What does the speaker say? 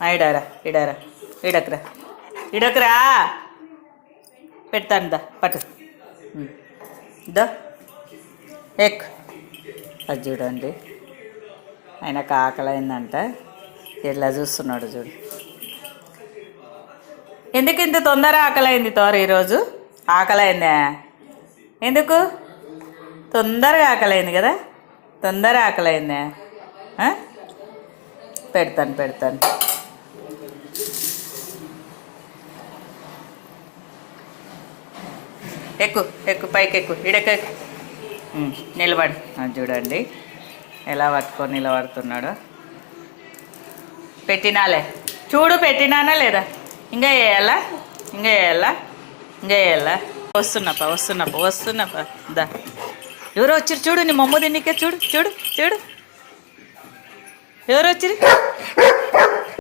ఇడారా ఇడారా ఇడకరా ఇడకరా పెడతాను దా పట్టు దా ఎక్ అది చూడండి ఆయనకు ఆకలైందంట ఎట్లా చూస్తున్నాడు చూడు. ఎందుకు ఇంత తొందర ఆకలైంది తోర ఈరోజు? ఆకలైందా? ఎందుకు తొందరగా ఆకలైంది కదా? తొందర ఆకలైందా? పెడతాను పెడతాను. ఎక్కు ఎక్కు పైకి ఎక్కు ఇడక నిలబడి చూడండి ఎలా పట్టుకొని నిలబడుతున్నాడో. పెట్టినాలే చూడు, పెట్టినానా లేదా? ఇంకా వేయాలా? ఇంకా వేయాలా? ఇంకా వేయాలా? వస్తున్నప్ప దా. ఎవరో వచ్చారు చూడు, నీ మమ్మ తిన్నికే చూడు చూడు చూడు. ఎవరు వచ్చారు?